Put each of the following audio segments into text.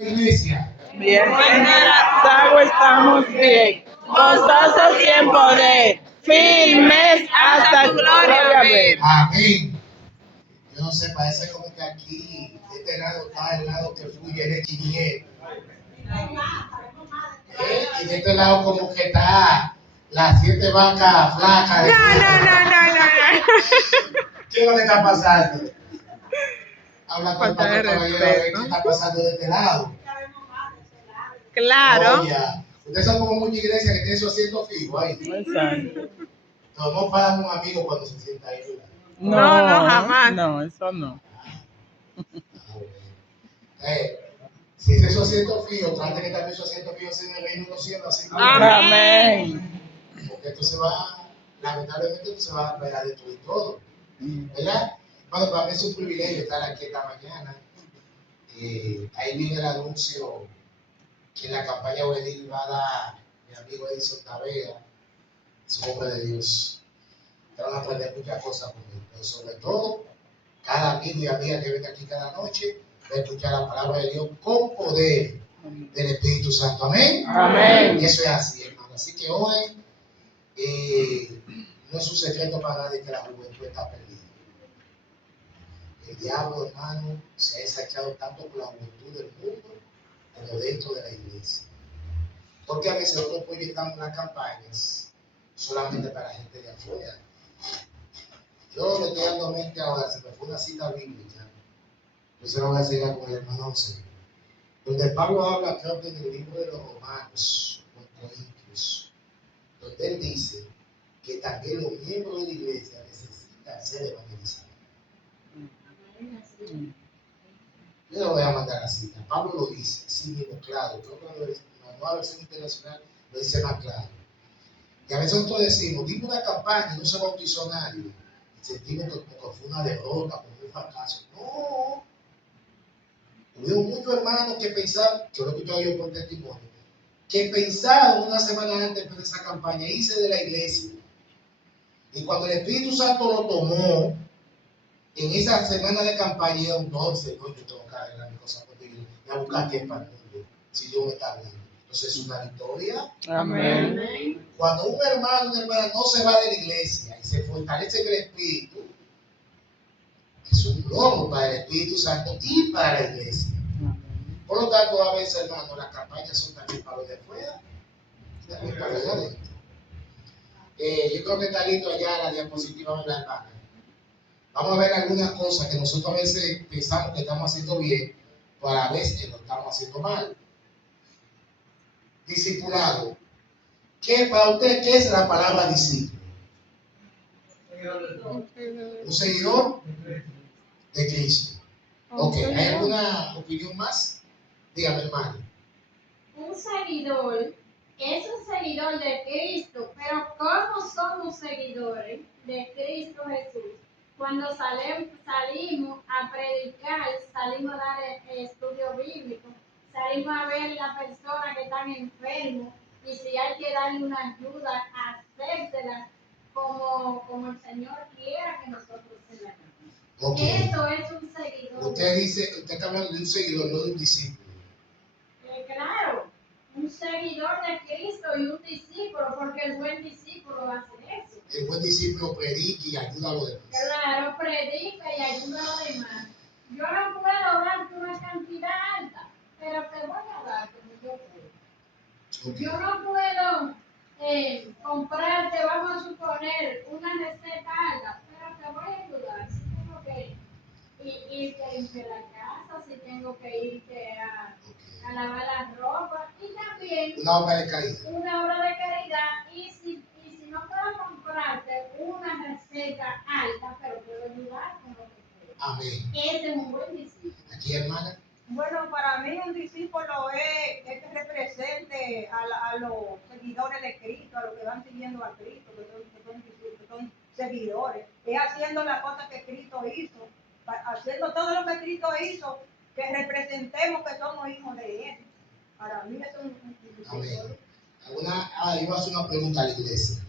Iglesia. Bien, Sago, estamos bien. Gozosos y en poder. Firmes hasta tu gloria ver. Amén. Yo no sé, parece como que aquí, de este lado está el lado que fluye de Chinier. Y de este lado como que está las 7 vacas flacas de ¿Qué es lo que está pasando? Habla con el pastor caballero a ver qué está pasando de este lado. Claro. Oye, ustedes son como mucha iglesia que tiene su asiento fijo ahí. Exacto. No pagan un amigo cuando se sienta ahí, ¿verdad? No, jamás. No, eso no. Si es su asiento fijo, trate que también su asiento fijo sea en el reino de los cielos. Así Amén. porque esto se va, lamentablemente, esto se va a destruir todo. ¿Verdad? Bueno, para mí es un privilegio estar aquí esta mañana. Ahí viene el anuncio que en la campaña juvenil va a dar mi amigo Edison Tavera, su hombre de Dios. Te van a aprender muchas cosas con él, pero sobre todo, cada amigo y amiga que venga aquí cada noche va a escuchar la palabra de Dios con poder del Espíritu Santo. Amén. Amén. Y eso es así, hermano. Así que hoy no es un secreto para nadie que la juventud está perdida. El diablo, hermano, se ha ensachado tanto con la juventud del mundo como dentro de la iglesia. Porque a veces nosotros proyectamos las campañas solamente para gente de afuera. Yo le estoy dando mente ahora, se me fue una cita bíblica. Yo se lo voy a enseñar con el hermano José. Donde Pablo habla, creo que en el libro de los Romanos, o Corintios, donde él dice que también los miembros de la iglesia necesitan ser evangelizados. Yo le voy a mandar la cita. Pablo lo dice, sí mismo, claro. Creo que la nueva versión internacional lo dice más claro. Y a veces nosotros decimos, dimos una campaña y no se bautizó nadie. Y sentimos que fue una derrota, como un fracaso. No. Hubo muchos hermanos que pensaban, que lo he escuchado yo por testimonio, que pensaron una semana antes de esa campaña irse de la iglesia. Y cuando el Espíritu Santo lo tomó, en esa semana de campaña, entonces, no, yo tengo que arreglar mi cosa contigo. Voy a buscar qué para el mundo, si Dios me está hablando. Entonces es una victoria. Amén. Cuando un hermano, una hermana no se va de la iglesia y se fortalece en el Espíritu, es un logro para el Espíritu Santo y para la iglesia. Por lo tanto, a veces, hermano, las campañas son también para los de afuera y también para los de adentro. Yo creo que está listo allá la diapositiva de la hermana. Vamos a ver algunas cosas que nosotros a veces pensamos que estamos haciendo bien, pero a veces lo estamos haciendo mal. Discipulado. Para usted, ¿qué es la palabra discípulo? Un seguidor de Cristo. Ok, ¿hay alguna opinión más? Dígame, hermano. Un seguidor es un seguidor de Cristo, pero ¿cómo somos seguidores de Cristo Jesús? Cuando salimos a predicar, salimos a dar estudio bíblico, salimos a ver a las personas que están enfermos y si hay que darle una ayuda, hacérsela como el Señor quiera que nosotros se la hagamos. Okay. Eso es un seguidor. Usted está hablando de un seguidor, no de un discípulo. Claro, un seguidor de Cristo y un discípulo, porque el buen discípulo hace eso. El buen discípulo predica y ayuda a los demás. Claro, predica y ayuda a los demás. Yo no puedo darte una cantidad alta, pero te voy a dar como yo puedo. Okay. Yo no puedo comprarte, vamos a suponer, una receta alta, pero te voy a ayudar. Si tengo que irte a limpiar la casa, si tengo que irte a lavar la ropa y también una obra de caridad. Una obra de caridad y si no puedo comprarte una receta alta, pero puedo ayudar con lo que puedo. Amén. Ese es un buen discípulo. Aquí, hermana. Bueno, para mí un discípulo es que represente a los seguidores de Cristo, a los que van siguiendo a Cristo, que son seguidores. Es haciendo las cosas que Cristo hizo, haciendo todo lo que Cristo hizo, que representemos que somos hijos de Él. Para mí es un discípulo. Amén. Yo voy a hacer una pregunta a la iglesia.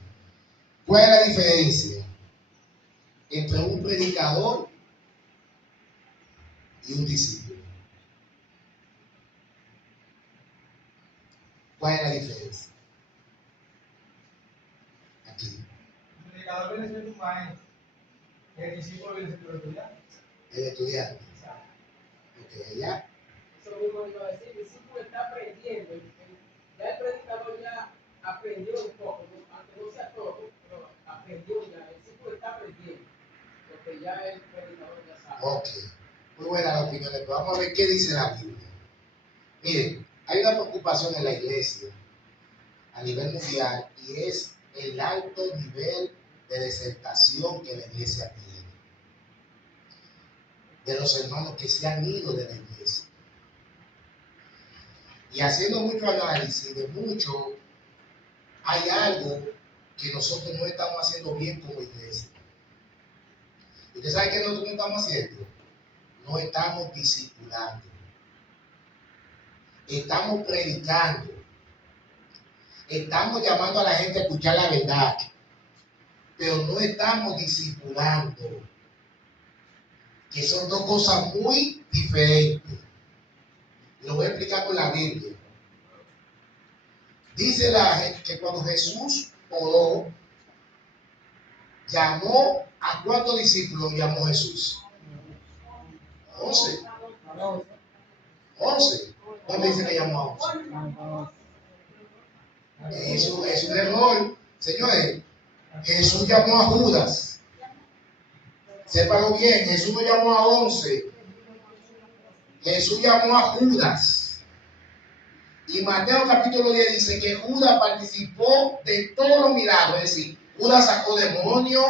¿Cuál es la diferencia entre un predicador y un discípulo? ¿Cuál es la diferencia? Aquí. El predicador viene siendo un maestro. El discípulo viene siendo el estudiante. El estudiante. Ok, allá. Eso mismo iba a decir, el discípulo está aprendiendo. Ya el predicador ya aprendió un poco, aunque no sea todo, pero aprendió ya. El discípulo está aprendiendo, porque ya el predicador ya sabe. Ok. Muy buena la opinión. Pero vamos a ver qué dice la Biblia. Miren, hay una preocupación en la iglesia a nivel mundial y es el alto nivel de desertación que la iglesia tiene. De los hermanos que se han ido de la iglesia. Y haciendo mucho análisis de mucho, hay algo que nosotros no estamos haciendo bien como iglesia. ¿Usted sabe qué nosotros no estamos haciendo? No estamos discipulando. Estamos predicando. Estamos llamando a la gente a escuchar la verdad. Pero no estamos discipulando. Que son dos cosas muy diferentes. Lo voy a explicar con la Biblia. Dice la gente que cuando Jesús oró, llamó a ¿cuántos discípulos llamó Jesús? 11. 11. ¿Dónde dice que llamó a 11? Eso es un error. Señores, Jesús llamó a Judas. Sépalo bien, Jesús no llamó a 11. Jesús llamó a Judas. Y Mateo capítulo 10 dice que Judas participó de todos los milagros. Es decir, Judas sacó demonios,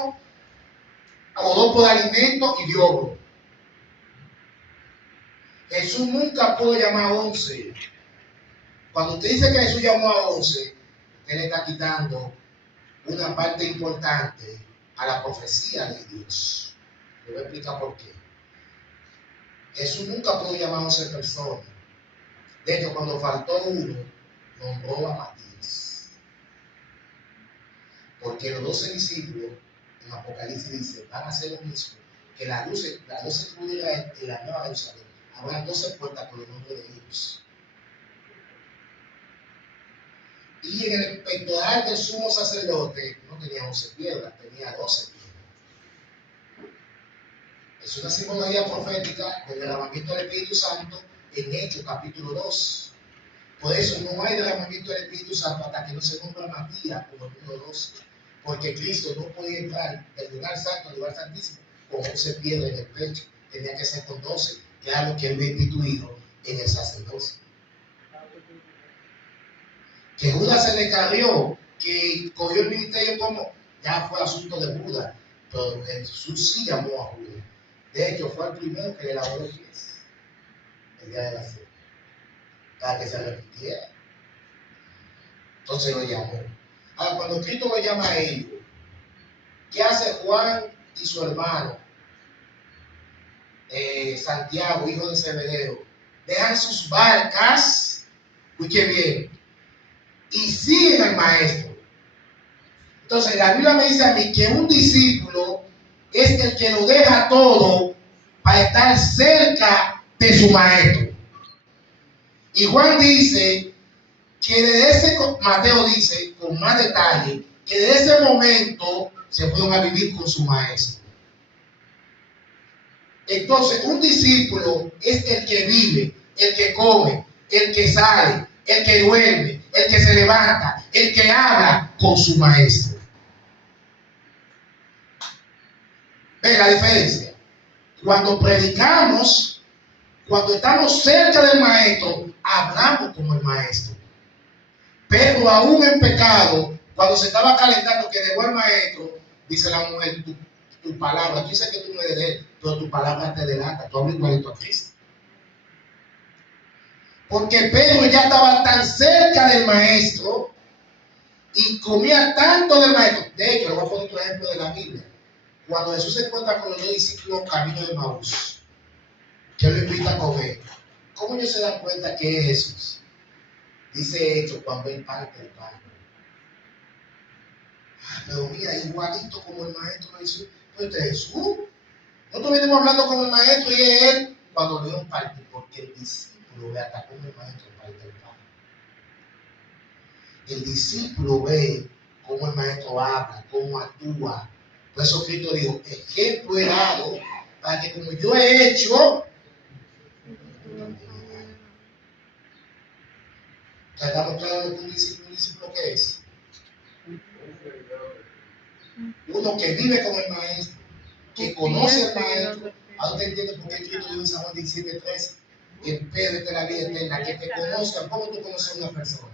oró por alimento y dio oro. Jesús nunca pudo llamar a 11. Cuando usted dice que Jesús llamó a 11, usted le está quitando una parte importante a la profecía de Dios. Le voy a explicar por qué. Jesús nunca pudo llamar a 11 personas. De hecho, cuando faltó uno, nombró a Matías. Porque los 12 discípulos, en Apocalipsis dice, van a hacer lo mismo. Que las 12 tribus de la Nueva Jerusalén, habrá 12 puertas con los nombres de ellos. Y en el pectoral del sumo sacerdote no tenía 11 piedras, tenía 12 piedras. Es una simbología profética del derramamiento del Espíritu Santo en Hechos capítulo 2. Por eso no hay derramamiento del Espíritu Santo hasta que no se nombra Matías como el número 12. Porque Cristo no podía entrar del lugar santo al lugar santísimo con 11 piedras en el pecho. Tenía que ser con 12, que era lo que él había instituido en el sacerdocio. Que Judas se le carrió, que cogió el ministerio como, ya fue asunto de Judas. Pero Jesús sí llamó a Judas. De hecho, fue el primero que le lavó los pies el día de la cena, para que se arrepintiera. Entonces lo llamó. Ahora, cuando Cristo lo llama a ellos, ¿qué hace Juan y su hermano? Santiago, hijo de Zebedeo, dejan sus barcas, escuchen bien, y siguen al maestro. Entonces la Biblia me dice a mí que un discípulo es el que lo deja todo para estar cerca de su maestro. Y Juan dice que desde Mateo dice con más detalle, que desde ese momento se fueron a vivir con su maestro. Entonces, un discípulo es el que vive, el que come, el que sale, el que duerme, el que se levanta, el que habla con su maestro. ¿Ven la diferencia? Cuando predicamos, cuando estamos cerca del maestro, hablamos como el maestro. Pero aún en pecado, cuando se estaba calentando que dejó el maestro, dice la mujer, tu palabra, tú dices que tú no eres de él, pero tu palabra te delata, tú hablas igualito a Cristo. Porque Pedro ya estaba tan cerca del maestro y comía tanto del maestro. De hecho, le voy a poner otro ejemplo de la Biblia. Cuando Jesús se encuentra con los dos discípulos camino de Maús, que lo invita a comer, ¿cómo ellos se dan cuenta que es Jesús? Dice Hechos cuando él parte el pan. Pero mira, igualito como el maestro Jesús. Pues este Jesús. Nosotros venimos hablando con el maestro y es él cuando le dio un parte, porque el discípulo ve hasta cómo el maestro parte el pan. El discípulo ve cómo el maestro habla, cómo actúa. Por eso Cristo dijo, ejemplo he dado para que como yo he hecho, ¿estamos claros de que un discípulo qué es? Uno que vive con el maestro, que conoce al maestro. Ahora te entiendes por qué Cristo dijo en San Juan 17:13, que en Pedro está la vida eterna, que te conozcan. ¿Cómo tú conoces a una persona?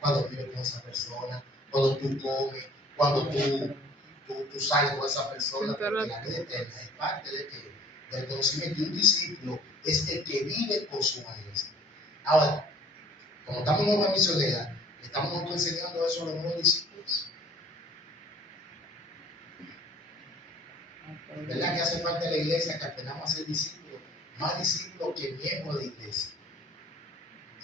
Cuando vives con esa persona, cuando tú comes, cuando tú sales con esa persona, porque la vida eterna es parte del conocimiento. Y un discípulo es el que vive con su maestro. Ahora, como estamos en una misionera, estamos enseñando eso a los nuevos discípulos. ¿Verdad que hace falta en la iglesia que aprendamos a ser discípulos? Más discípulos que miembros de iglesia.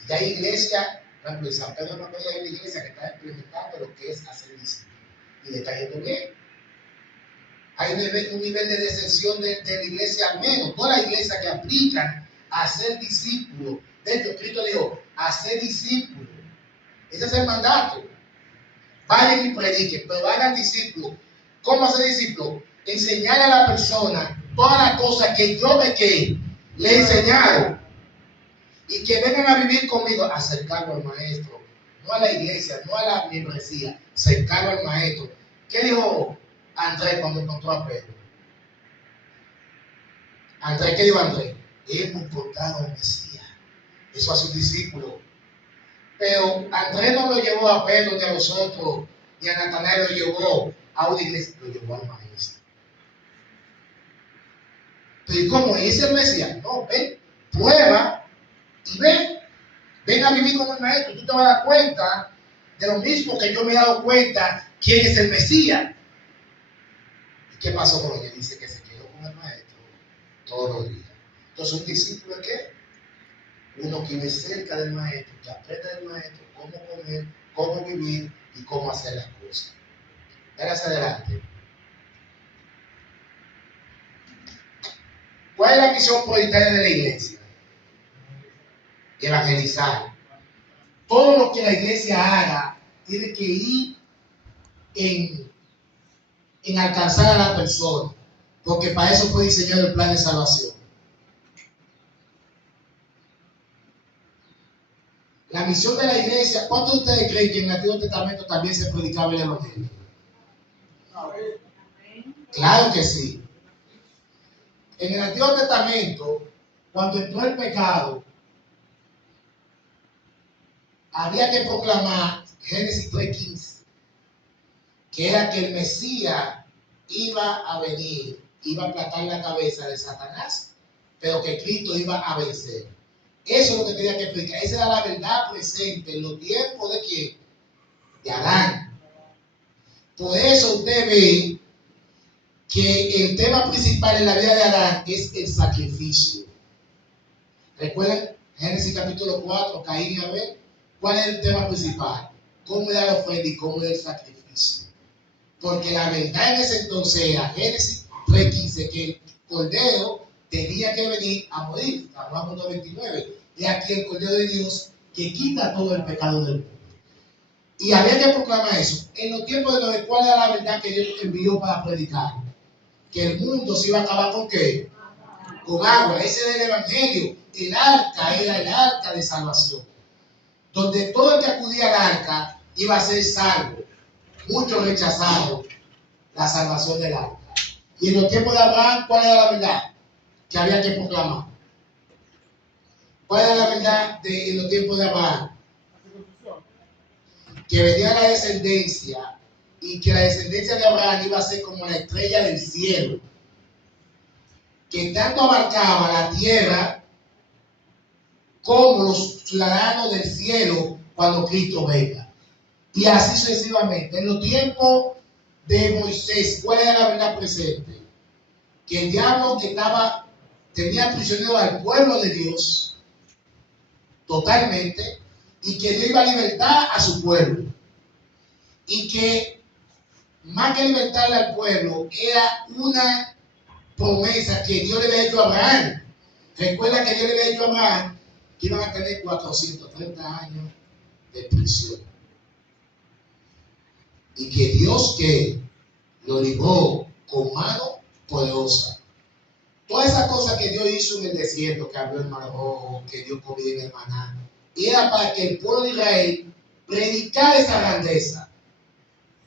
Ya hay iglesia, por ejemplo, en San Pedro Macorís hay una iglesia que está implementando lo que es hacer discípulos. Y le está yendo bien. Hay un nivel de deserción de la iglesia al menos. Todas las iglesias que aplican a ser discípulos. De hecho, Cristo dijo, a ser discípulos. Ese es el mandato. Vayan y prediquen, pero hagan discípulos. ¿Cómo hacer discípulos? Enseñar a la persona todas las cosas que yo le he enseñado. Y que vengan a vivir conmigo, acercarlo al maestro. No a la iglesia, no a la membresía, acercarlo al maestro. ¿Qué dijo Andrés cuando encontró a Pedro? Andrés, ¿qué dijo Andrés? Hemos encontrado al Mesías. Eso hace un discípulo. Pero Andrés no lo llevó a Pedro ni a los otros, ni a Natanael lo llevó a una iglesia, lo llevó al maestro. Pero ¿y cómo es el Mesías? No, ven, prueba y ven a vivir con el maestro. Tú te vas a dar cuenta de lo mismo que yo me he dado cuenta quién es el Mesías. ¿Y qué pasó con él? Dice que se quedó con el maestro todos los días. Entonces, ¿un discípulo es qué? Uno que vive cerca del maestro, que aprende del maestro cómo comer, cómo vivir y cómo hacer las cosas. Dale hacia adelante. ¿Cuál es la misión prioritaria de la iglesia? Evangelizar. Todo lo que la iglesia haga tiene que ir en alcanzar a la persona, porque para eso fue diseñado el plan de salvación. La misión de la iglesia, ¿cuántos de ustedes creen que en el Antiguo Testamento también se predicaba el evangelio? Claro que sí. En el Antiguo Testamento, cuando entró el pecado, había que proclamar Génesis 3:15, que era que el Mesías iba a venir, iba a aplastar la cabeza de Satanás, pero que Cristo iba a vencer. Eso es lo que tenía que predicar. Esa era la verdad presente en los tiempos de ¿quién? De Adán. Por eso usted ve que el tema principal en la vida de Adán es el sacrificio. ¿Recuerdan? Génesis capítulo 4, Caín y Abel. ¿Cuál es el tema principal? ¿Cómo era la ofrenda y cómo era el sacrificio? Porque la verdad en ese entonces era Génesis 3:15, que el cordero tenía que venir a morir. Hablamos 29. Y aquí el cordero de Dios que quita todo el pecado del mundo. Y había que proclamar eso. En los tiempos de los cuales era la verdad que Dios envió para predicar. Que el mundo se iba a acabar con ¿qué? Con agua. Ese era el evangelio. El arca era el arca de salvación. Donde todo el que acudía al arca iba a ser salvo. Muchos rechazaron la salvación del arca. Y en los tiempos de Abraham, ¿cuál era la verdad que había que proclamar? ¿Cuál era la verdad en los tiempos de Abraham? Que venía la descendencia y que la descendencia de Abraham iba a ser como la estrella del cielo, que tanto abarcaba la tierra como los ciudadanos del cielo cuando Cristo venga. Y así sucesivamente. En los tiempos de Moisés, ¿cuál era la verdad presente? Que el diablo que tenía prisionero al pueblo de Dios totalmente, y que Dios iba a libertar a su pueblo, y que más que libertarle al pueblo era una promesa que Dios le había hecho a Abraham. Recuerda que Dios le había hecho a Abraham que iban a tener 430 años de prisión. y que Dios que lo libró con mano poderosa. Todas esas cosas que Dios hizo en el desierto, que abrió el mar rojo, que dio comida en el maná, era para que el pueblo de Israel predicara esa grandeza.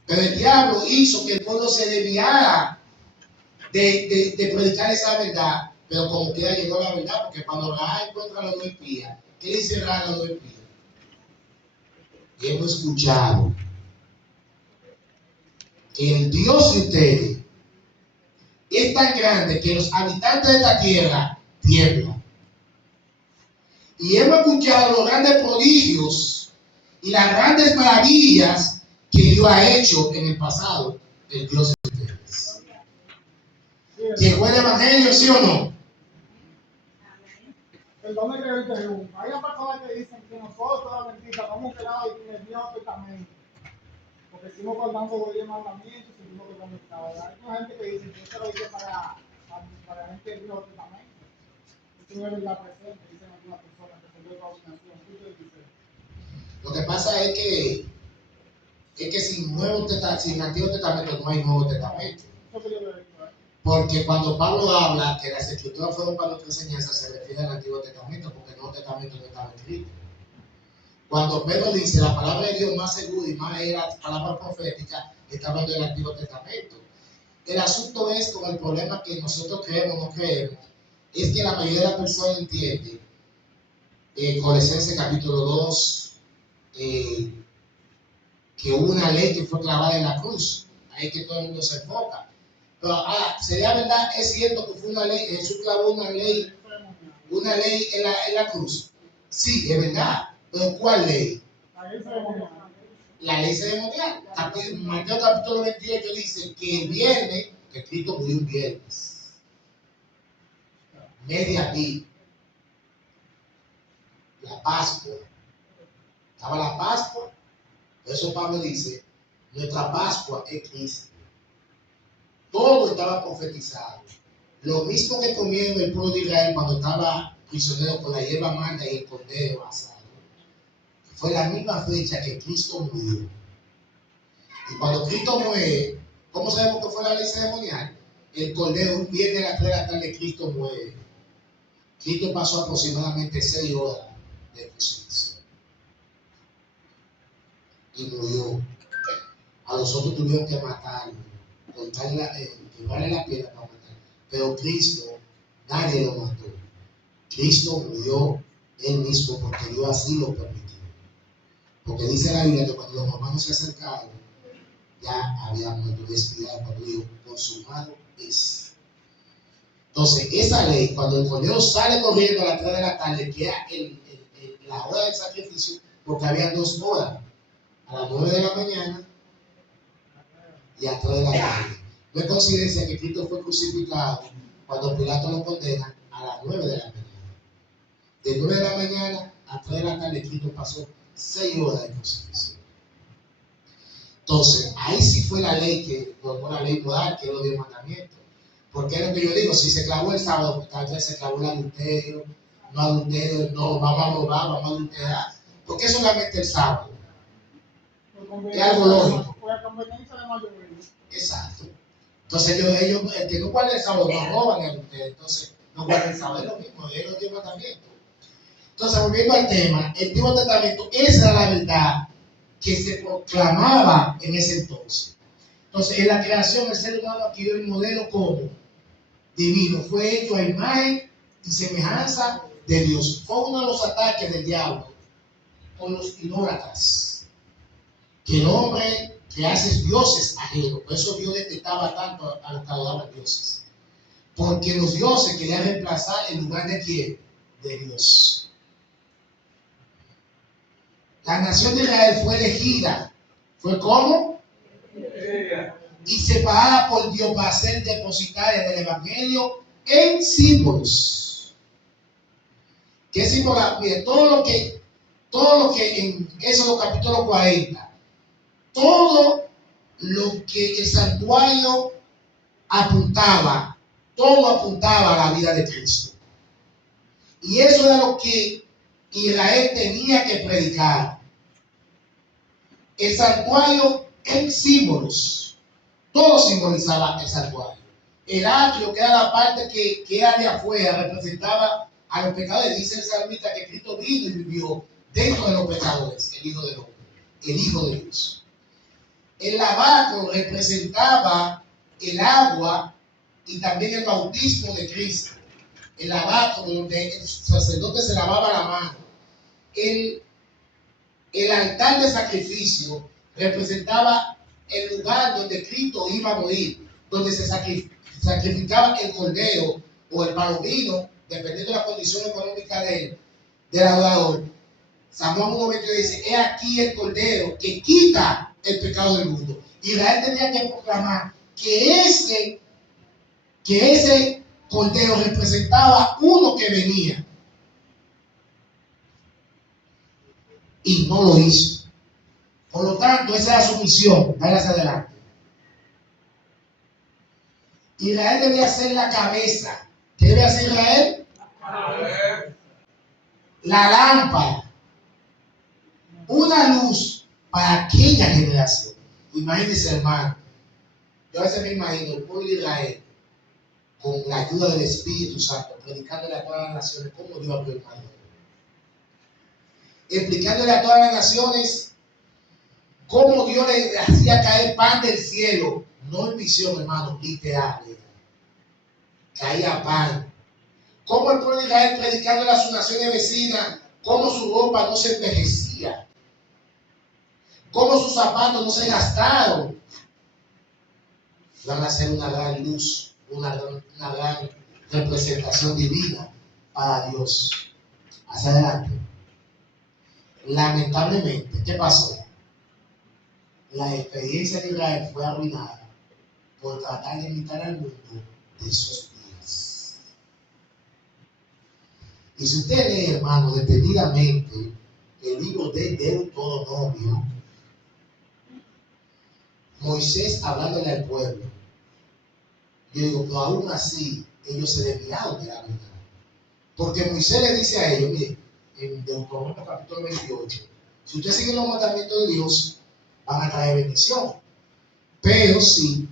Pero el diablo hizo que el pueblo se desviara de predicar esa verdad, pero como quiera llegó la verdad, porque cuando Rahab encuentra a los dos espías, ¿qué le dice Rahab a los dos espías? Hemos escuchado que el Dios de ustedes es tan grande que los habitantes de esta tierra tiemblan. Y hemos escuchado los grandes prodigios y las grandes maravillas que Dios ha hecho en el pasado, el Dios de ustedes. ¿Llegó el evangelio, sí o no? Perdón que yo interrumpa. Hay personas que dicen que nosotros, la mentira, no hemos quedado en el Nuevo Testamento. Porque si no guardamos los 10 mandamientos, seguimos que estamos estados. Hay una gente que dice que eso lo dice para gente del Nuevo Testamento. Eso no es verdad presente, dicen algunas personas que se dio abominación. Lo que pasa es que sin el Antiguo Testamento no hay Nuevo Testamento. Eso que yo le digo. Porque cuando Pablo habla que las escrituras fueron para nuestra enseñanza, se refiere al Antiguo Testamento, porque el Nuevo Testamento no estaba escrito. Cuando Pedro dice la palabra de Dios más segura y más era palabra profética, está hablando del Antiguo Testamento. El asunto es con el problema que nosotros creemos o no creemos, es que la mayoría de las personas entiende, Colosenses capítulo 2, que hubo una ley que fue clavada en la cruz. Ahí que todo el mundo se enfoca. Pero sería verdad, es cierto que fue una ley, Jesús clavó una ley en la cruz. Sí, es verdad. Pero ¿cuál ley? La ley ceremonial. Mateo capítulo 28 dice que el viernes, que Cristo murió un viernes, media día, la Pascua. Estaba la Pascua. Por eso Pablo dice, nuestra Pascua es Cristo. Todo estaba profetizado. Lo mismo que comieron el pueblo de Israel cuando estaba prisionero con la hierba amarga y el cordero asado. Fue la misma fecha que Cristo murió. Y cuando Cristo muere, ¿cómo sabemos que fue la ley ceremonial? El cordero, un viernes a las 3 de la tarde, Cristo muere. Cristo pasó aproximadamente 6 horas de crucifixión. Y murió. A los otros tuvieron que matarlo, quebrarle la piedra para matar. Pero Cristo, nadie lo mató. Cristo murió él mismo porque Dios así lo permitió. Porque dice la Biblia que cuando los romanos se acercaron, ya había muerto expirado cuando dijo, consumado es. Entonces, esa ley, cuando el cordero sale corriendo a las 3 de la tarde, que era la hora del sacrificio, porque había 2 horas, a las 9 de la mañana y a 3 de la tarde. No es coincidencia que Cristo fue crucificado cuando Pilato lo condena a las 9 de la mañana. De 9 de la mañana a 3 de la tarde, Cristo pasó 6 horas de crucifixión. Entonces, ahí sí fue la ley que formó la ley moral, que es los 10 mandamientos. Porque es lo que yo digo, si se clavó el sábado, tal vez se clavó el adulterio, no, vamos a robar, vamos a adulterar. ¿Por qué solamente el sábado? Es algo lógico. Exacto. Entonces ellos el que no guarda el sábado no roban el adulterio, entonces no guarda el sábado, es lo mismo, es los 10 mandamientos. Entonces, volviendo al tema, el Antiguo Testamento, esa era la verdad que se proclamaba en ese entonces. Entonces, en la creación, el ser humano adquirió el modelo como divino, fue hecho a imagen y semejanza de Dios. Fue uno de los ataques del diablo con los idólatras, que el hombre crease dioses ajenos. Por eso Dios detestaba tanto a los que adoraban dioses, porque los dioses querían reemplazar el lugar de quién, de Dios. La nación de Israel fue elegida, ¿fue cómo? Y separada por Dios para ser depositaria del evangelio en símbolos. ¿Qué símbolos? Mire, todo lo que en Éxodo capítulo 40, todo lo que el santuario apuntaba, todo apuntaba a la vida de Cristo. Y eso era lo que Israel tenía que predicar. El santuario en símbolos. Todo simbolizaba el santuario. El atrio, que era la parte que era de afuera, representaba a los pecadores. Dice el salmista que Cristo vino y vivió dentro de los pecadores, el Hijo del Hombre, el Hijo de Dios. El lavacro representaba el agua y también el bautismo de Cristo. El lavacro, donde el sacerdote se lavaba la mano. El altar de sacrificio representaba el lugar donde Cristo iba a morir, donde se sacrificaba el cordero o el palomino, dependiendo de la condición económica del adorador. San Juan 1:22 dice: he aquí el cordero que quita el pecado del mundo. Israel tenía que proclamar que ese cordero representaba uno que venía. Y no lo hizo. Por lo tanto, esa era su misión. Dale hacia adelante. Israel debía ser la cabeza. ¿Qué debe hacer Israel? La lámpara. Una luz para aquella generación. Imagínense, hermano. Yo a veces me imagino el pueblo de Israel con la ayuda del Espíritu Santo, predicándole a todas las naciones cómo Dios abrió el mar. Explicándole a todas las naciones cómo Dios le hacía caer pan del cielo, no en visión, hermano, literal. Caía pan. Cómo el pueblo de Israel predicándole a sus naciones vecinas, cómo su ropa no se envejecía, cómo sus zapatos no se gastaron. Van a ser una gran luz, una gran representación divina para Dios. Hacia adelante. Lamentablemente, ¿qué pasó? La experiencia de Israel fue arruinada por tratar de imitar al mundo de esos días. Y si usted lee, hermano, detenidamente el libro de Deuteronomio, Moisés hablándole al pueblo, yo digo, pero aún así ellos se desviaron de la verdad. Porque Moisés le dice a ellos, mire, en Deuteronomio capítulo 28, si ustedes siguen los mandamientos de Dios, van a traer bendición. Pero si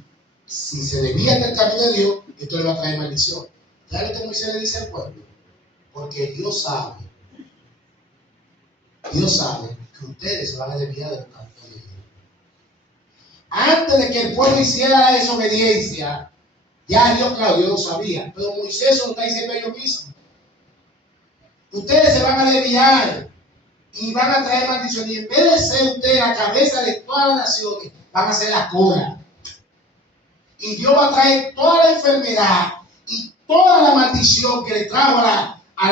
se desvían del camino de Dios, esto le va a traer maldición. ¿Sabes lo que Moisés le dice al pueblo? Porque Dios sabe que ustedes se van a desviar del camino de Dios. Antes de que el pueblo hiciera la desobediencia, ya Dios, claro, Dios lo sabía, pero Moisés lo está diciendo a ellos mismos. Ustedes se van a desviar y van a traer maldición. Y en vez de ser ustedes la cabeza de todas las naciones, van a ser la cola. Y Dios va a traer toda la enfermedad y toda la maldición que le trajo a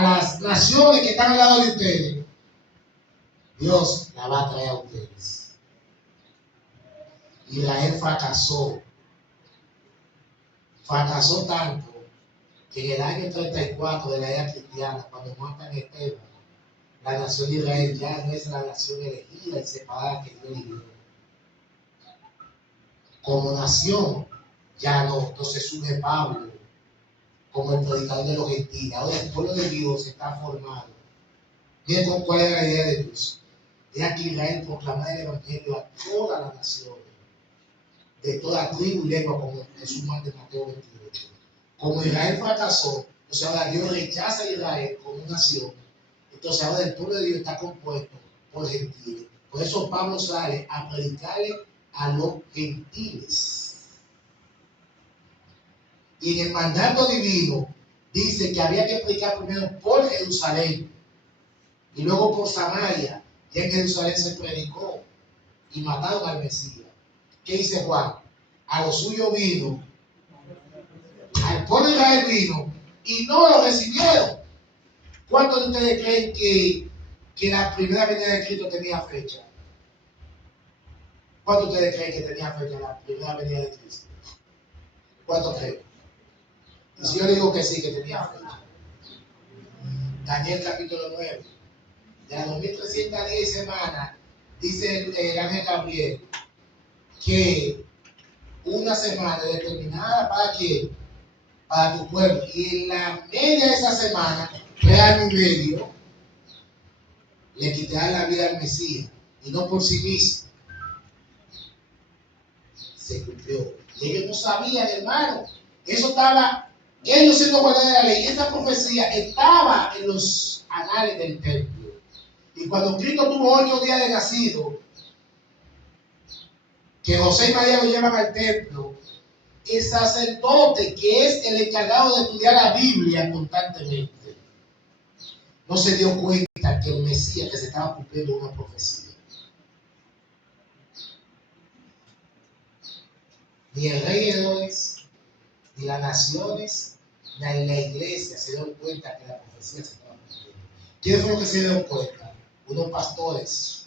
las naciones que están al lado de ustedes. Dios la va a traer a ustedes. Israel fracasó. Fracasó tanto que en el año 34 de la era cristiana, cuando matan a Esteban, la nación de Israel ya no es la nación elegida y separada que Dios eligió. Como nación, ya no. Entonces surge Pablo como el predicador de los gentiles. Ahora el pueblo de Dios está formado. Miren con cuál era la idea de Dios. Era que Israel proclamara el evangelio a todas las naciones, de toda tribu y lengua, como Jesús manda en Mateo 28. Como Israel fracasó, entonces ahora Dios rechaza a Israel como nación. Entonces ahora el pueblo de Dios está compuesto por gentiles. Por eso Pablo sale a predicarle a los gentiles. Y en el mandato divino dice que había que predicar primero por Jerusalén y luego por Samaria. Y en Jerusalén se predicó y mataron al Mesías. ¿Qué dice Juan? A lo suyo vino, al pueblo de Israel vino y no lo recibieron. ¿Cuántos de ustedes creen que la primera venida de Cristo tenía fecha? ¿Cuántos de ustedes creen que tenía fecha la primera venida de Cristo? ¿Cuántos creen? Y si yo digo que sí, que tenía fecha. Daniel capítulo 9. De las 2310 semanas, dice el ángel Gabriel, que una semana determinada para quién, para tu pueblo, y en la media de esa semana, 3 años y medio, le quitarán la vida al Mesías, y no por sí mismo. cumplió. Y ellos no sabían, hermano. Eso estaba, ellos siendo guardianes de la ley. Esa profecía estaba en los anales del templo. Y cuando Cristo tuvo 8 días de nacido, que José y María lo llevan al templo, el sacerdote, que es el encargado de estudiar la Biblia constantemente, no se dio cuenta que el Mesías, que se estaba cumpliendo una profecía. Ni el rey Herodes, ni las naciones, ni la iglesia se dieron cuenta que la profecía se estaba cumpliendo. ¿Quiénes fueron los que se dieron cuenta? Unos pastores,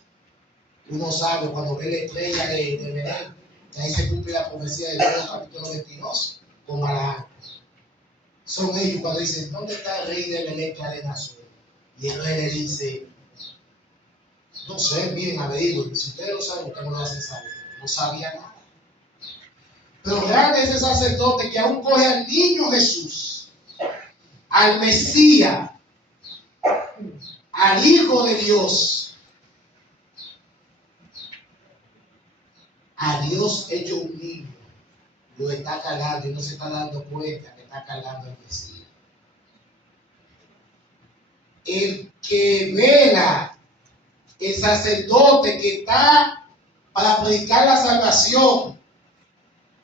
unos sabios, cuando ven la estrella de Belén, que ahí se cumple la profecía de Dios, capítulo 22, con Balaam. Son ellos cuando dicen, ¿dónde está el rey de Belén que ha de nacer? Y el rey le dice, no sé, miren, averigüen, si ustedes lo saben, ustedes no lo hacen saber. No sabía nada. Pero grande es ese sacerdote que aún coge al niño Jesús, al Mesías, al Hijo de Dios, a Dios hecho un niño, lo está cargando y no se está dando cuenta que está cargando al Mesías. El que vela, el sacerdote que está para predicar la salvación,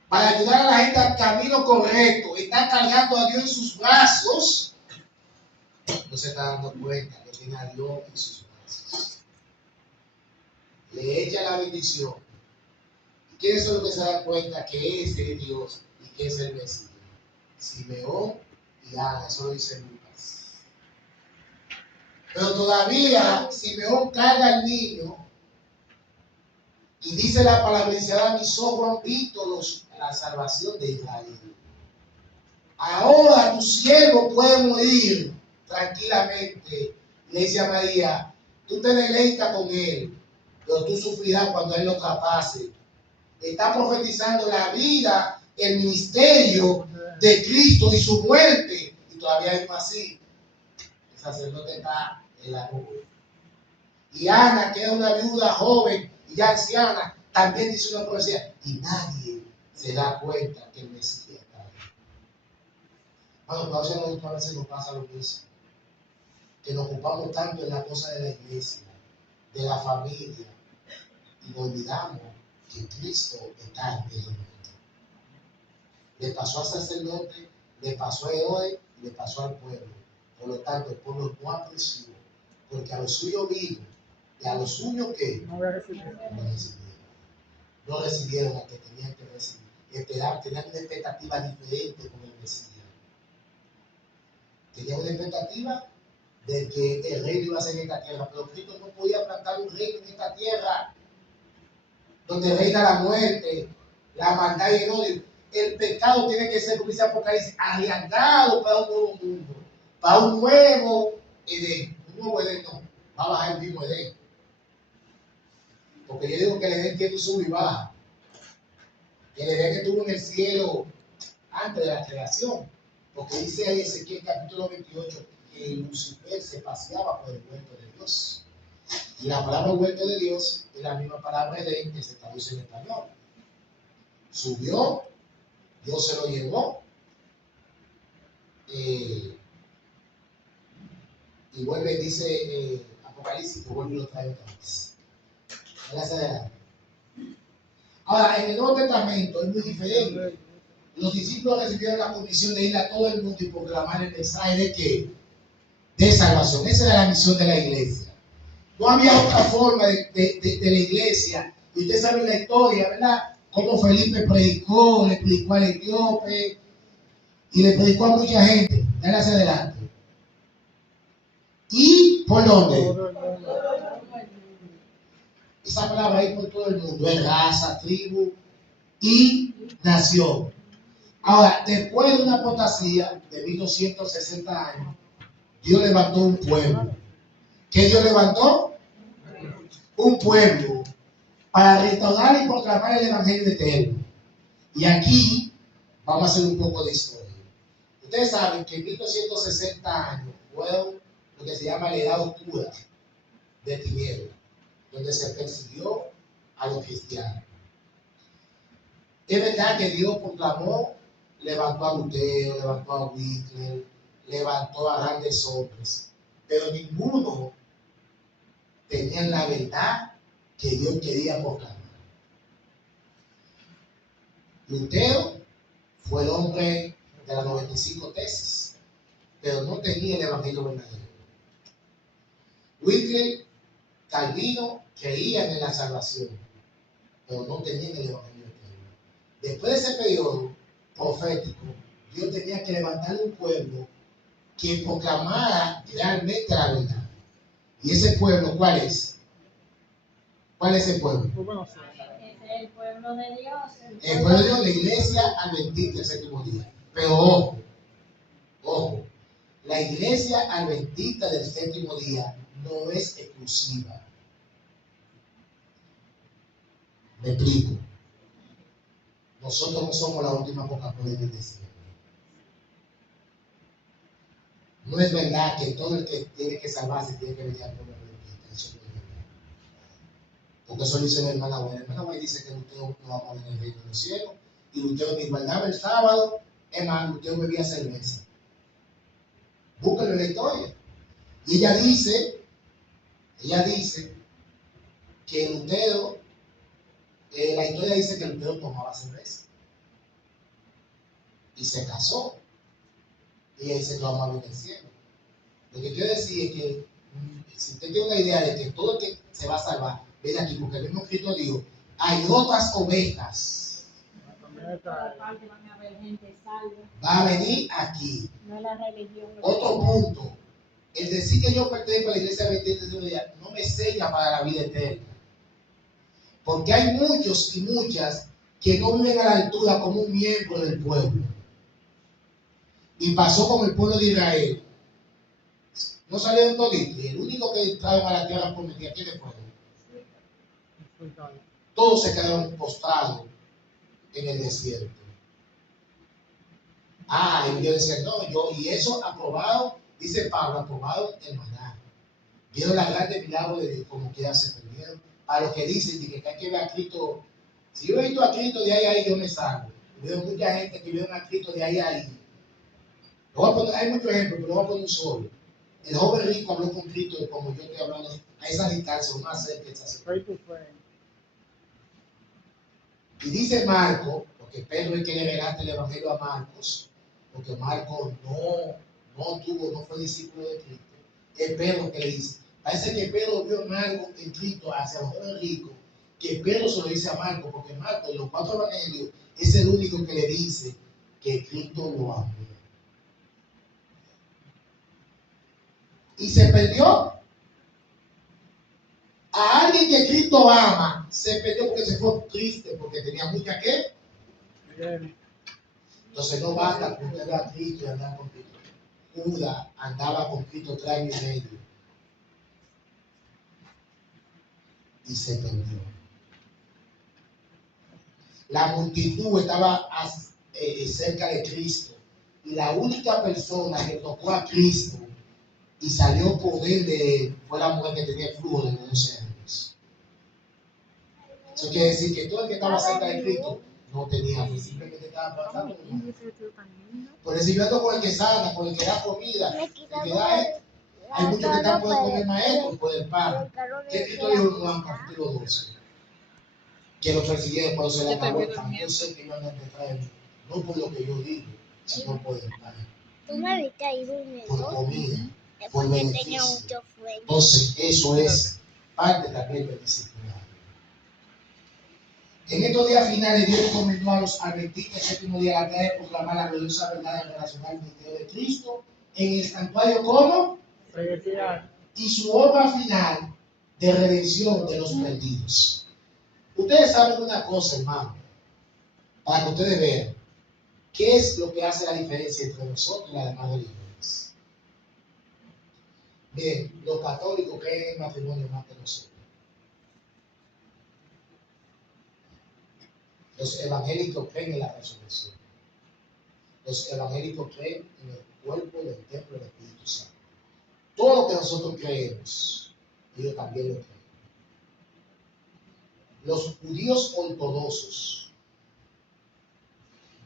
para ayudar a la gente al camino correcto, está cargando a Dios en sus brazos, no se está dando cuenta que tiene a Dios en sus brazos. Le echa la bendición. ¿Y quiénes son los que se dan cuenta que ese es Dios y que es el Mesías? Simeón y Ana, eso lo dice Lucas. Pero todavía Simeón carga al niño y dice la palabra, dice, ahora mis ojos han visto la salvación de Israel. Ahora tu siervo puede morir tranquilamente. Le dice a María, tú te deleitas con él, pero tú sufrirás cuando él lo traspase. Está profetizando la vida, el ministerio de Cristo y su muerte. Y todavía es así. El sacerdote está en la nube. Y Ana, que era una viuda joven y ya anciana, también dice una profecía. Y nadie se da cuenta que el Mesías está ahí. Bueno, a veces nos pasa lo mismo. Que nos ocupamos tanto en la cosa de la iglesia, de la familia, y nos olvidamos que Cristo está en medio de nosotros. Le pasó al sacerdote, le pasó a Herodes y le pasó al pueblo. Por lo tanto, el pueblo no apreció, porque a los suyos vino, y a los suyos que No voy a recibir. no recibieron a que tenían que recibir. Tenían una expectativa diferente con el Mesías. Tenían una expectativa de que el reino iba a ser en esta tierra, pero Cristo no podía plantar un reino en esta tierra donde reina la muerte, la maldad y el odio. El pecado tiene que ser, como dice Apocalipsis, arriesgado para un nuevo mundo, para un nuevo Edén. Un nuevo Edén no, va a bajar el mismo Edén. Porque yo digo que el Edén tiene un sub y baja. El Edén estuvo en el cielo antes de la creación. Porque dice ahí Ezequiel capítulo 28 que Lucifer se paseaba por el huerto de Dios. Y la palabra huerto de Dios es la misma palabra Edén que se traduce en español. Subió, Dios se lo llevó. Y vuelve, dice Apocalipsis, que vuelve y lo trae otra vez. Ahora, en el Nuevo Testamento es muy diferente. Los discípulos recibieron la comisión de ir a todo el mundo y proclamar el mensaje de ¿qué? De salvación. Esa era la misión de la iglesia. No había otra forma de la iglesia. Y ustedes saben la historia, ¿verdad? Cómo Felipe predicó, le predicó al etíope y le predicó a mucha gente. Dale hacia adelante. ¿Y por dónde? Esa palabra ahí por todo el mundo. Es raza, tribu y nación. Ahora, después de una apostasía de 1260 años, Dios levantó un pueblo. ¿Qué Dios levantó? Un pueblo para restaurar y proclamar el Evangelio eterno. Y aquí vamos a hacer un poco de historia. Ustedes saben que en 1260 años fueron lo que se llama la edad oscura de tinieblas, donde se persiguió a los cristianos. Es verdad que Dios proclamó, levantó a Lutero, levantó a Wycliffe, levantó a grandes hombres, pero ninguno tenía la verdad que Dios quería proclamar. Lutero fue el hombre de las 95 tesis, pero no tenía el evangelio verdadero. Wycliffe, Calvino creían en la salvación, pero no tenían el evangelio verdadero. Después de ese periodo profético, Dios tenía que levantar un pueblo que proclamara realmente la verdad. ¿Y ese pueblo cuál es? ¿Cuál es ese pueblo? Ese es el pueblo de Dios. El pueblo de Dios, la iglesia adventista del séptimo día. Pero ojo, ojo, la iglesia adventista del séptimo día no es exclusiva. Me explico. Nosotros no somos la última Coca-Cola del desierto. No es verdad que todo el que tiene que salvarse tiene que venir al pueblo adventista. Eso no es verdad. Porque eso dice la hermana Buena. La hermana Buena dice que usted no va a ver en el reino de los cielos. Y usted ni guardaba el sábado. Es más, usted bebía cerveza. Búsquenlo en la historia. Y ella dice que Lutero, la historia dice que Lutero tomaba cerveza. Y se casó. Y ella dice que lo amaba en el cielo. Lo que quiero decir es que si usted tiene una idea de que todo el que se va a salvar viene aquí, porque el mismo Cristo dijo, hay otras ovejas. Por todas partes van a haber gente salva. Va a venir aquí. No es la religión. Otro punto. El decir que yo pertenezco a la iglesia adventista de unidad no me sella para la vida eterna. Porque hay muchos y muchas que no viven a la altura como un miembro del pueblo. Y pasó con el pueblo de Israel. No salieron toditos. Y el único que entraron a la tierra prometida, ¿quiénes fueron? Todos se quedaron postrados en el desierto. Y Dios decía, no, y eso aprobado, dice Pablo, aprobado en maná. Vieron la grande milagro de Dios, como quiera se perdieron. A los que dicen que hay que ver a Cristo, si yo he visto a Cristo de ahí a ahí, yo me salvo. Veo mucha gente que vieron a Cristo de ahí a ahí. Hay muchos ejemplos, pero voy a poner un solo. El joven rico habló con Cristo como yo estoy hablando, a esa distancia, más cerca de esa cerca. Y dice Marco, porque Pedro es que le relata el evangelio a Marcos, porque Marcos no fue discípulo de Cristo. Es Pedro que le dice. Parece que Pedro vio en algo en Cristo hacia el joven rico, que Pedro se lo dice a Marcos, porque Marcos, de los 4 evangelios, es el único que le dice que Cristo lo amó. Y se perdió. A alguien que Cristo ama, se perdió porque se fue triste, porque tenía mucha ¿qué? Entonces no basta con usted ver a Cristo y andar con Cristo. Judas andaba con Cristo 3 años y medio. Y se perdió. La multitud estaba cerca de Cristo. Y la única persona que tocó a Cristo y salió poder de él fue la mujer que tenía el flujo de 12 años. Eso quiere decir que todo el que estaba cerca de Cristo no tenía fe, simplemente estaba pasando. Por eso yo ando con el que sana, con el que da comida, el que da hay muchos que están por comer maestro, por el pan. ¿Qué Cristo dijo en Juan capítulo 12? Que los persiguieron cuando se le acabó el pan. Yo sé que yo ando detrás de mí, no por lo que yo digo, sino por el pan. Por comida, por beneficio. Entonces, eso es parte también del discipulado. En estos días finales, Dios encomendó a los adventistas el séptimo día la tarea de proclamar la gloriosa verdad en relación al ministerio de Cristo en el santuario como y su obra final de redención de los perdidos. Ustedes saben una cosa, hermano, para que ustedes vean qué es lo que hace la diferencia entre nosotros y las demás religiones. Bien, los católicos creen en el matrimonio más que nosotros. Los evangélicos creen en la resurrección. Los evangélicos creen en el cuerpo del templo del Espíritu Santo. Todo lo que nosotros creemos, ellos también lo creen. Los judíos ortodoxos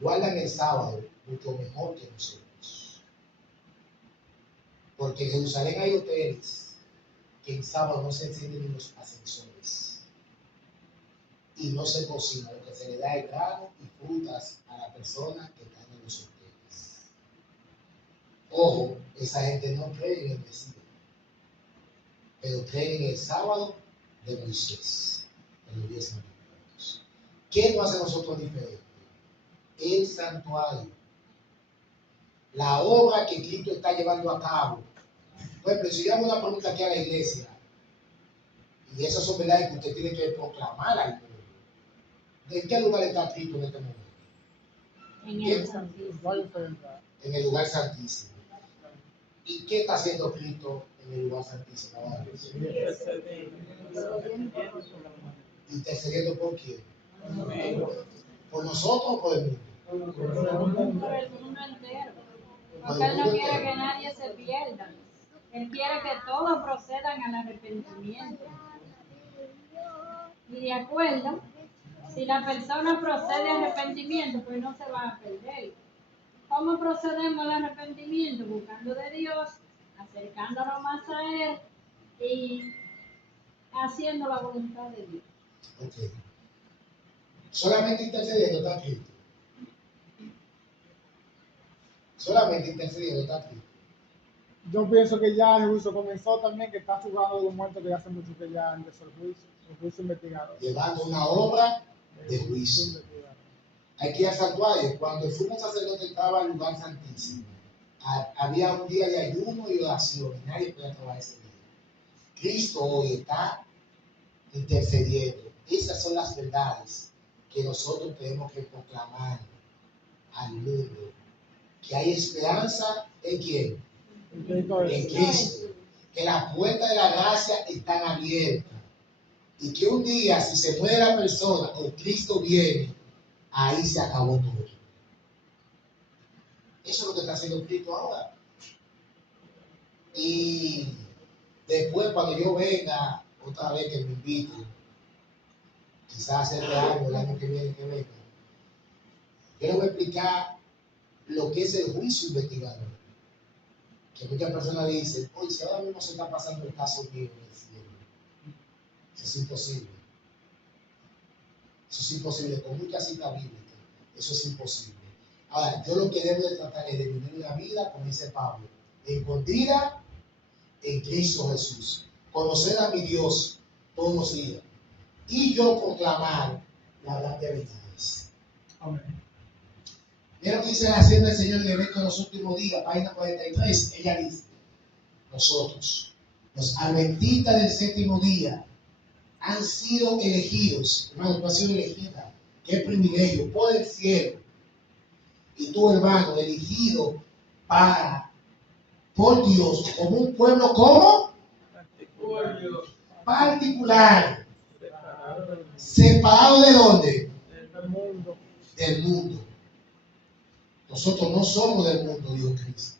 guardan el sábado mucho mejor que nosotros. Porque en Jerusalén hay hoteles que en sábado no se encienden ni los ascensores y no se cocina, lo que se le da es grano y frutas a la persona que está en los hoteles. Ojo, esa gente no cree en el Mesías, pero cree en el sábado de Moisés, en los 10 mandamientos. ¿Qué nos hace nosotros diferente? El santuario, la obra que Cristo está llevando a cabo. Por ejemplo, si yo hago una pregunta aquí a la iglesia, y esas son verdades que usted tiene que proclamar al mundo. ¿En qué lugar está Cristo en este momento? En el Santísimo. En el lugar santísimo. ¿Y qué está haciendo Cristo en el lugar santísimo ahora? ¿Intercediendo por quién? ¿Por nosotros o por el mundo? Por el mundo entero. Porque Él no quiere que nadie se pierda. Él quiere que todos procedan al arrepentimiento. Y de acuerdo, si la persona procede al arrepentimiento, pues no se va a perder. ¿Cómo procedemos al arrepentimiento? Buscando de Dios, acercándonos más a Él y haciendo la voluntad de Dios. Ok. Solamente intercediendo está Cristo. Solamente intercediendo está Cristo. Yo pienso que ya el juicio comenzó también, que está jugando de los muertos, que ya hace mucho que ya empezó el juicio investigador. Llevando una obra de juicio. Aquí al santuario, cuando el sumo sacerdote entraba al lugar santísimo, había un día de ayuno y oración, y nadie podía trabajar ese día. Cristo hoy está intercediendo. Esas son las verdades que nosotros tenemos que proclamar al mundo. Que hay esperanza en quién? En Cristo. Que las puertas de la gracia están abiertas. Y que un día, si se muere la persona o Cristo viene, ahí se acabó todo. Eso es lo que está haciendo Cristo ahora. Y después, cuando yo venga, otra vez que me invite, quizás este año, el año que viene que venga, yo les voy a explicar lo que es el juicio investigador. Que muchas personas dicen, oye, si ahora mismo se está pasando el caso mío en el cielo, eso es imposible. Eso es imposible, con mucha cita bíblica, eso es imposible. Ahora, yo lo que debo de tratar es de vivir la vida, como dice Pablo, escondida en Cristo Jesús. Conocer a mi Dios todos los días. Y yo proclamar las grandes verdades. Amén. Mira lo que dice la Hacienda del Señor en el evento de los últimos días, página 43. Ella dice, nosotros, los adventistas del séptimo día, han sido elegidos. Hermano, tú has sido elegida. Qué privilegio por el cielo. Y tú, hermano, elegido por Dios como un pueblo, ¿cómo? Particular. ¿Separado de dónde? Del mundo. Nosotros no somos del mundo, dijo Cristo.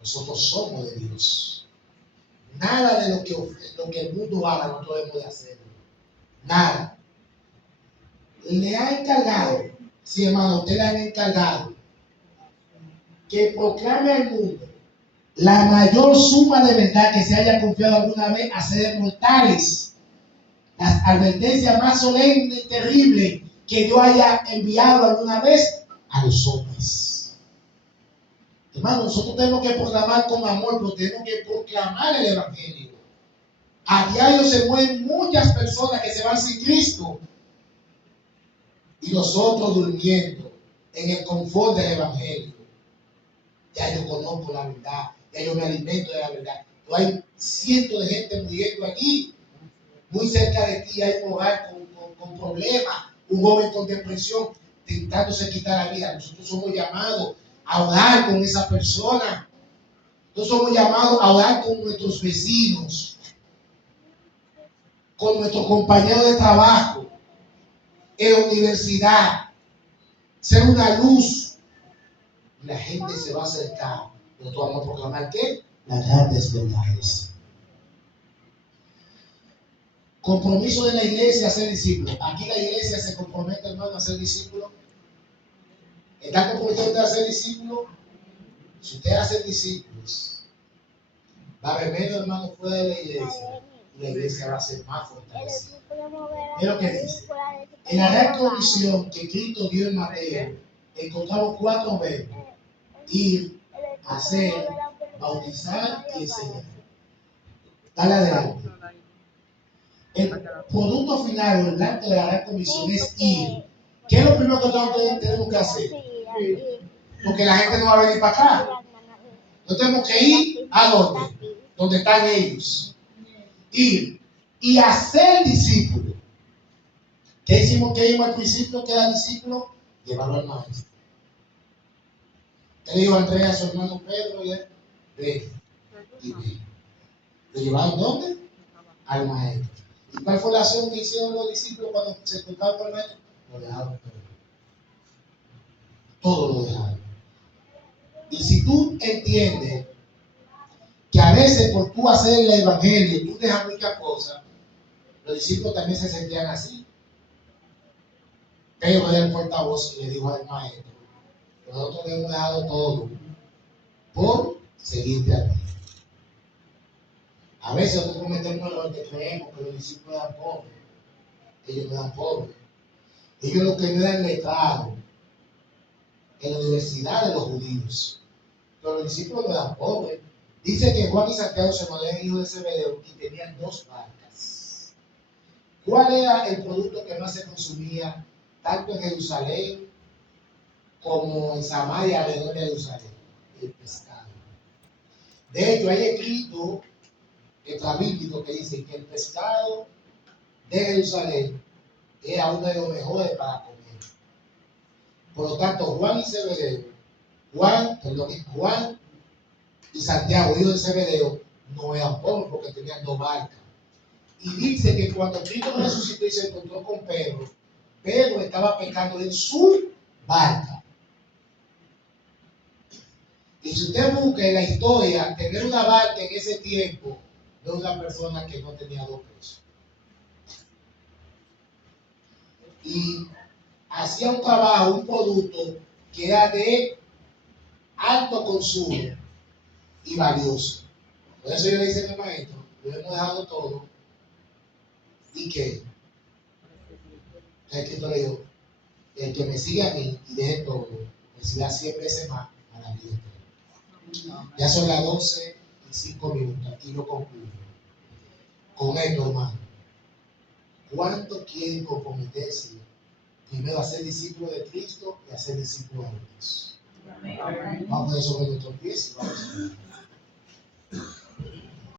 Nosotros somos de Dios. Nada de lo que el mundo haga nosotros debemos de hacerlo. Nada. Le ha encargado, sí, hermano, usted le ha encargado que proclame al mundo la mayor suma de verdad que se haya confiado alguna vez a seres mortales. Las advertencias más solemnes y terribles que yo haya enviado alguna vez a los hombres. Hermano, nosotros tenemos que proclamar con amor, pero tenemos que proclamar el Evangelio. A diario se mueren muchas personas que se van sin Cristo. Y nosotros durmiendo en el confort del Evangelio. Ya yo conozco la verdad, ya yo me alimento de la verdad. Pero hay cientos de gente muriendo allí. Muy cerca de ti hay un hogar con problemas, un joven con depresión, intentándose quitar la vida. Nosotros somos llamados a orar con esa persona. Nosotros somos llamados a orar con nuestros vecinos, con nuestros compañeros de trabajo, en la universidad, ser una luz. Y la gente se va a acercar. Nosotros vamos a proclamar ¿qué? Las grandes verdades. Compromiso de la iglesia a ser discípulo. Aquí la iglesia se compromete, hermano, a ser discípulo. ¿Están comprometidos a ser discípulos? Si ustedes hacen discípulos, va a haber menos hermanos fuera de la iglesia y la iglesia va a ser más fortalecida. Es lo que dice. En la gran comisión que Cristo dio en Mateo, encontramos 4 verbos: ir, hacer, bautizar y enseñar. Dale adelante. El producto final o el blanco de la gran comisión es ir. ¿Qué es lo primero que nosotros tenemos que hacer? Porque la gente no va a venir para acá. No tenemos que ir a dónde? Donde están ellos. Ir y hacer discípulos. ¿Qué hicimos al principio que era discípulo? Llevarlo al maestro. Él dijo a Andrea, a su hermano Pedro, y él, ven y ven. ¿Lo llevaron dónde? Al maestro. ¿Y cuál fue la acción que hicieron los discípulos cuando se encontraron con el maestro? Lo dejaron todo. Todo lo dejaron. Y si tú entiendes que a veces por tú hacer el evangelio, tú dejas muchas cosas, los discípulos también se sentían así. Pedro era el portavoz y le dijo al maestro: nosotros hemos dejado todo por seguirte a ti. A veces nosotros cometemos el error que creemos que los discípulos eran pobres. Ellos no eran pobres. Ellos lo que no eran letrados en la universidad de los judíos. Pero los discípulos no eran pobres. Dice que Juan y Santiago se llamaban hijos de Zebedeo y tenían 2 barcas. ¿Cuál era el producto que más se consumía tanto en Jerusalén como en Samaria alrededor de Jerusalén? El pescado. De hecho, hay escrito extrabíblico que dice que el pescado de Jerusalén era uno de los mejores para comer. Por lo tanto, Juan y Santiago, hijos de Zebedeo, no eran pobres porque tenían 2 barcas. Y dice que cuando Cristo resucitó y se encontró con Pedro, Pedro estaba pescando en su barca. Y si usted busca en la historia, tener una barca en ese tiempo de una persona que no tenía 2 pesos. Y hacía un trabajo, un producto que era de alto consumo y valioso. Por eso yo le dije al maestro: lo hemos dejado todo. ¿Y qué? El Cristo le dijo: el que me sigue a mí y deje todo, recibirá 100 veces más a la vida eterna. Ya son las 12:05. Aquí lo concluyo. Con esto, hermano, ¿cuánto quieren comprometerse? Primero a ser discípulos de Cristo y a ser discípulos de Dios. Vamos a poner sobre nuestros pies y vamos a